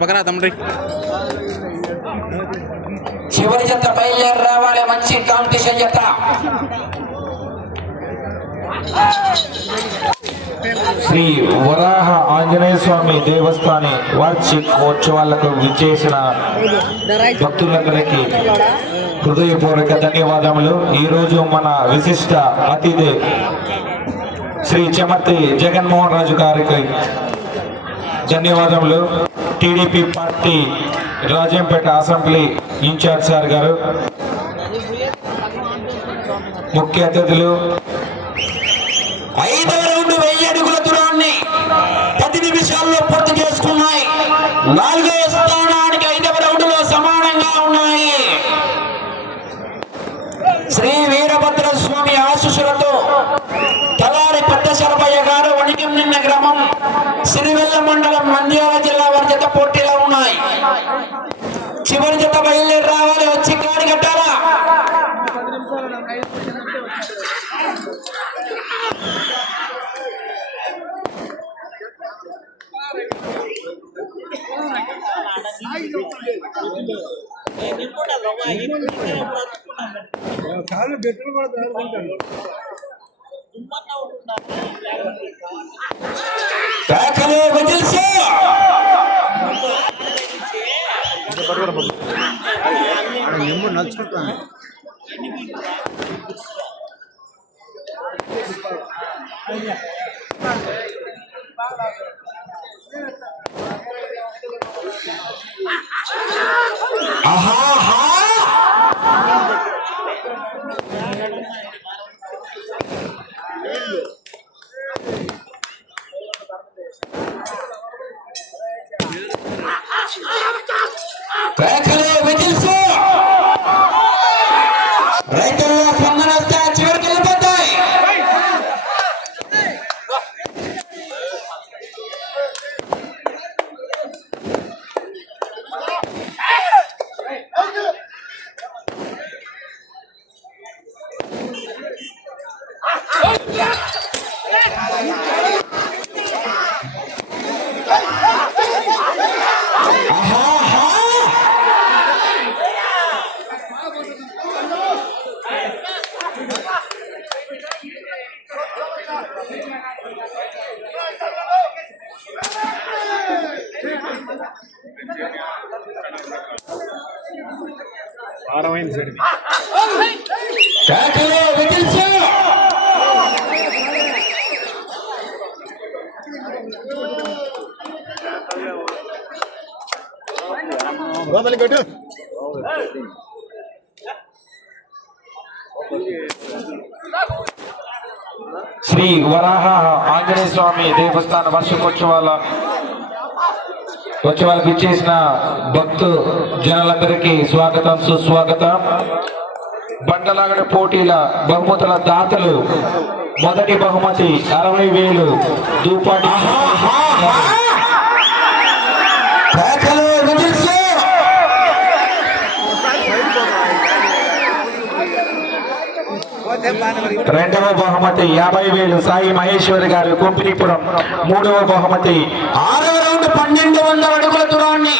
పక్కన తమ్ముడి చివరి జత బయలుదేరి రావాలి మంచి కాంపిటీషన్ జత శ్రీ వరాహ ఆంజనేయ స్వామి దేవస్థాని వార్షికోత్సవాలకు విచ్చేసిన భక్తులందరికీ హృదయపూర్వక ధన్యవాదములు. ఈరోజు మన విశిష్ట అతిథి శ్రీ చెమర్తి జగన్మోహన్ రాజు గారికి ధన్యవాదములు. TDP party Rajampet assembly in charge sir గారు ముఖ్య అతిథులు నాలుగవ స్థానానికి ఐదవ రౌండ్లో సమానంగా ఉన్నాయి. శ్రీ వీరభద్ర స్వామి ఆశిషులతో తలారి పెద్ద శరభయ్య గారు వణికిం నిన్న గ్రామం సిరివెల్ల మండలం నంద్యాల జిల్లా వారి జత పోటీలో ఉన్నాయి. చివరి జత బయలుదేరి రావాలి వచ్చి కాడి కట్టాలా? కేకలు విజిల్స్ ఆహా! కేకలు విజిల్స్ రైతుల్లో స్పందన వస్తే చివరికి వెళ్ళిపోతాయి ఆహా కేకలు విజిల్స్ శ్రీ వరాహ ఆంజనేయ స్వామి దేవస్థాన వార్షికోత్సవాల ఉత్సవాలకు ఇచ్చేసిన భక్తు జనులందరికీ స్వాగతం సుస్వాగతం. బండలాగడ పోటీల బహుమతుల దాతలు మొదటి బహుమతి అరవై వేలు దూపాటి. రెండవ బహుమతి యాభై వేలు సాయి మహేశ్వరి గారు కుంపినీపురం. మూడవ బహుమతి ఆరో పన్నెండు వందల అడుగుల దూరాన్ని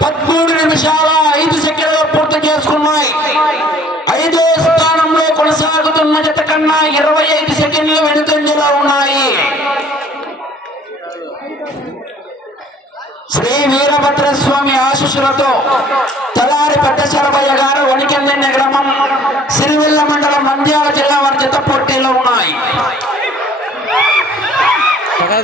పదమూడు నిమిషాల ఐదు సెకండ్లు పూర్తి చేసుకున్నాయి. ఐదో స్థానంలో కొనసాగుతున్న జత కన్నా ఇరవై ఐదు సెకండ్లు వెనుకంజలో ఉన్నాయి. శ్రీ వీరభద్ర స్వామి ఆశీస్సులతో తలారి పెద్ద శరభయ్య గారు వణికెందెన్న గ్రామం సిరివెల్ల మండలం నంద్యాల జిల్లా వారి జత పోటీలో ఉన్నాయి. హా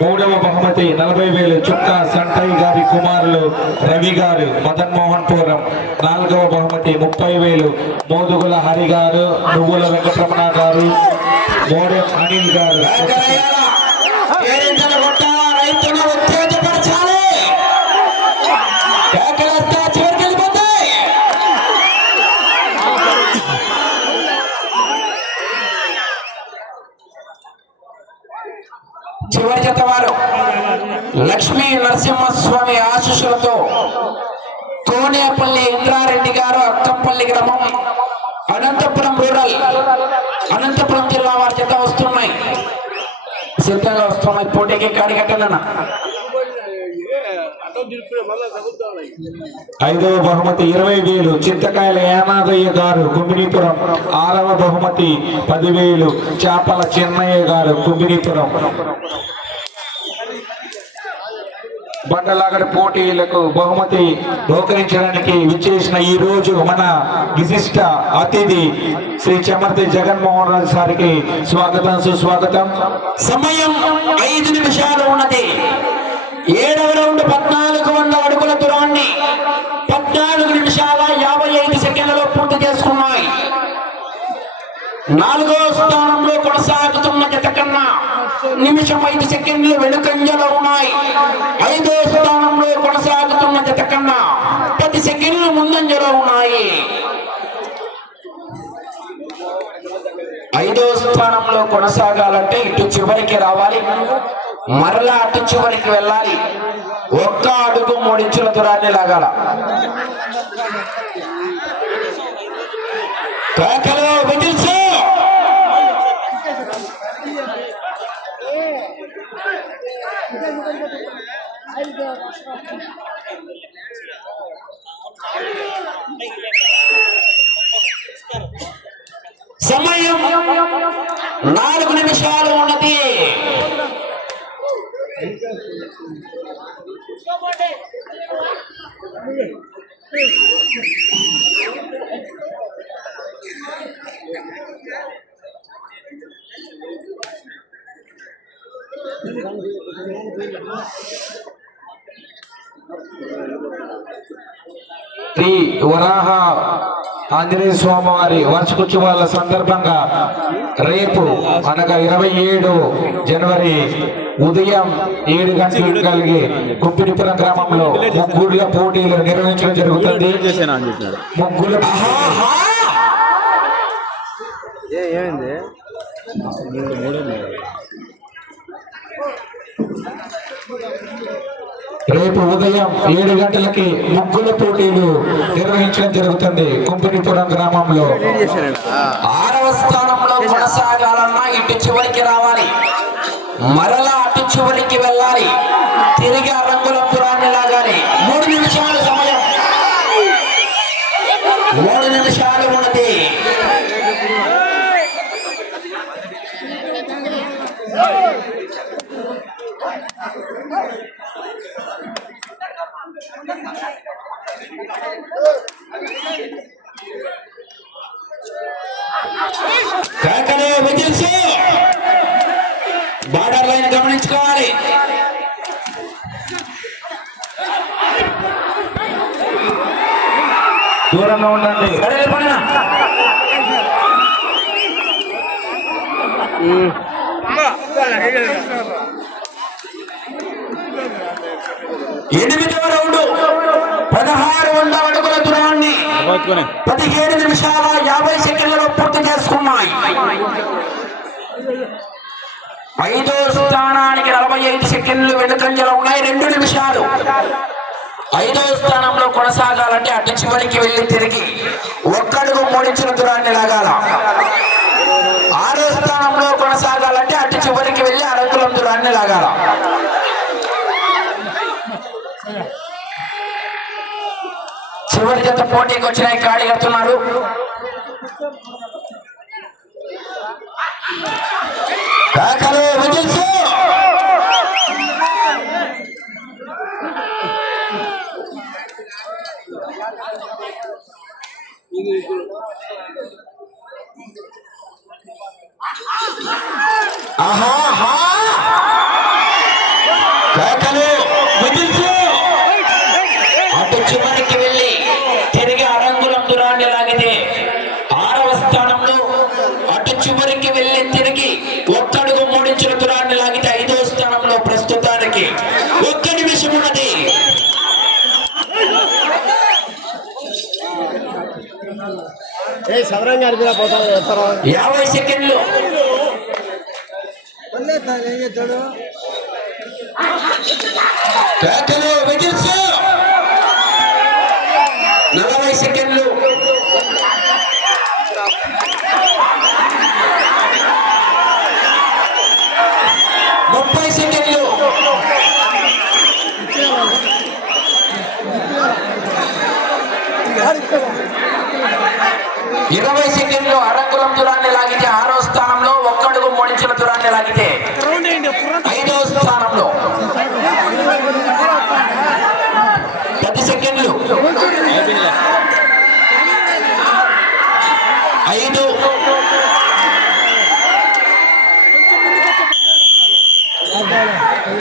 మూడవ బహుమతి నలభై వేలు చుక్కా సంటయ్య గారి కుమారులు రవి గారు మదన్ మోహన్ పురం. నాలుగవ బహుమతి ముప్పై వేలు మోదుగుల హరి గారు నువ్వుల వెంకటరమణ గారు మోడెం అనిల్ గారు కేకలేయాలా? కేరింతలు కొట్టాలా? రైతును ఉత్తేజపరచాలి కేకలేస్తే చివరికి వెళ్ళిపోతాయి చివరి జత వారు లక్ష్మీ నరసింహస్వామి ఆశీస్సులతో కోనేపల్లి ఇంద్రారెడ్డి గారు అక్కంపల్లి గ్రామం అనంతపురం రూరల్ అనంతపురం జిల్లా వారి చేత వస్తున్నాయి. సిద్ధంగా వస్తున్నాయి. పోటీకి కాడిగట్టనన్నా ఐదవ బహుమతి ఇరవై వేలు. చింతకాయల యానాదయ్య గారు కుంభినీపురం ఆరవ బహుమతి పదివేలు. చేపల చిన్నయ్య గారు కుంభినీపురం బండలాగడ పోటీలకు బహుమతి బహుకరించడానికి విచ్చేసిన ఈ రోజు మన విశిష్ట అతిథి శ్రీ చమర్తి జగన్మోహన్ రాజు సారికి స్వాగతం సుస్వాగతం. సమయం ఐదు నిమిషాలు ఉన్నది. ఏడవ రౌండ్ పద్నాలుగు వందల అడుగుల దూరాన్ని పద్నాలుగు నిమిషాల యాభై ఐదు సెకండ్లలో పూర్తి చేసుకున్నాయి నాలుగో స్థానంలో కొనసాగుతున్న జత కన్నా నిమిషం ఐదు సెకండ్లు వెనుకంజలో ఉన్నాయి. ఐదో స్థానంలో కొనసాగుతున్న జత కన్నా పది సెకండ్లు ముందంజలో ఉన్నాయి. ఐదో స్థానంలో కొనసాగాలంటే ఇటు చివరికి రావాలి. మరలా అటు చివరికి వెళ్ళాలి. ఒక్క అడుగు మూడించుల దూరాన్ని లాగాల కేకలు విజిల్స్ సమయం నాలుగు నిమిషాలు ఉన్నది శ్రీ వరాహ ఆంజనేయ స్వామివారి వార్షికోత్సవాల సందర్భంగా రేపు అనగా ఇరవై ఏడు జనవరి ఉదయం ఏడు గంటలకు కలిగి కుప్పిడిపురం గ్రామంలో ముగ్గుళ్ళ పోటీలు నిర్వహించడం జరుగుతుంది. చేసాను ఏమైంది మూడు మూడే మూడు రేపు ఉదయం ఏడు గంటలకి ముగ్గుల పోటీలు నిర్వహించడం జరుగుతుంది కుంపినిపురం గ్రామంలో. ఆరవ స్థానంలో కొనసాగాలన్నా ఇటు చివరికి రావాలి. మరలా అటు చివరికి వెళ్ళాలి తిరిగి ఆ రంగుల పురాన్ని లాగాలి మూడు నిమిషాల సమయం మూడు నిమిషాలు ఉన్నది కేకలు విజిల్స్ బార్డర్ లైన్ గమనించుకోవాలి. దూరంగా ఉండండి. సరే పడినా ఎనిమిదవ రౌండ్ పదహారు వందల అడుగుల దూరాన్ని పట్టుకొని పదిహేడు నిమిషాల యాభై సెకండ్లలో పూర్తి చేసుకున్నాయి. ఐదో స్థానానికి నలభై ఐదు సెకండ్లు వెనుకంజలో ఉన్నాయి రెండు నిమిషాలు. ఐదో స్థానంలో కొనసాగాలంటే అటు చివరికి వెళ్ళి తిరిగి ఒక్కడుగు మూడించిన దూరాన్ని లాగాల. చివరి జత పోటీకి వచ్చినాయి కాడి కడుతున్నారు ఆహా సదరంగా అడిపినా పోతాను చెప్తారా? యాభై సెకండ్లు. ఏం చేస్తాడు? నలభై సెకండ్లు. లాగితే ఆరో స్థానంలో ఒక్కడుగు మూడించుల దూరాన్ని లాగితే ఐదవ స్థానంలో